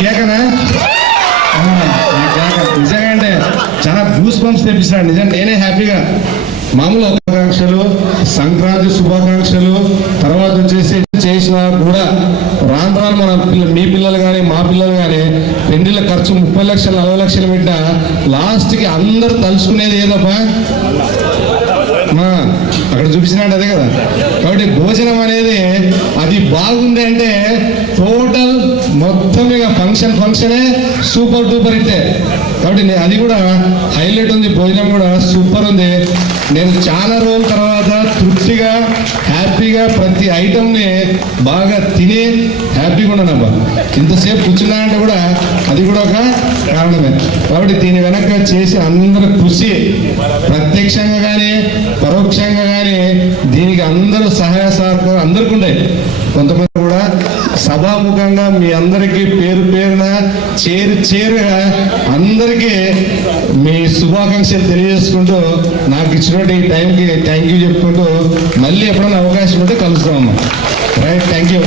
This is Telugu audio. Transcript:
కేకనా నిజంగా అంటే చాలా గూస్ బంప్స్ తెప్పిస్తున్నాడు. నిజంగా నేనే హ్యాపీగా మామూలు శుభాకాంక్షలు, సంక్రాంతి శుభాకాంక్షలు. తర్వాత వచ్చేసి చేసినా కూడా రాను రాను మన మీ పిల్లలు కానీ మా పిల్లలు కానీ పెళ్లిళ్ళ ఖర్చు 30 లక్షలు 40 లక్షలు పెట్టినా లాస్ట్కి అందరు తలుచుకునేది ఏదబ్బా అక్కడ చూపించినట్టు అదే కదా. కాబట్టి భోజనం అనేది అది బాగుంది అంటే టోటల్ మొత్తం ఇక ఫంక్షనే సూపర్ డూపర్ ఇట్టే. కాబట్టి అది కూడా హైలైట్ ఉంది, భోజనం కూడా సూపర్ ఉంది. నేను చాలా రోజుల తర్వాత తృప్తిగా హ్యాపీగా ప్రతి ఐటమ్ని బాగా తిని హ్యాపీగా ఉన్నానబ్బా. ఇంతసేపు కూర్చున్నా అంటే కూడా అది కూడా ఒక కారణమే. కాబట్టి దీని వెనక చేసి అందరూ కృషి ప్రత్యక్షంగా కానీ పరోక్షంగా కానీ దీనికి అందరూ సహాయ సహకారం అందరికీ ఉంటాయి. కొంతమంది కూడా సభాముఖంగా మీ అందరికీ పేరు పేరున చేరుగా అందరికీ మీ శుభాకాంక్షలు తెలియజేసుకుంటూ నాకు ఇచ్చినటువంటి ఈ టైంకి థ్యాంక్ యూ చెప్పుకుంటూ మళ్ళీ ఎప్పుడైనా అవకాశం ఉంటే కలుస్తామమ్మా. Right, thank you.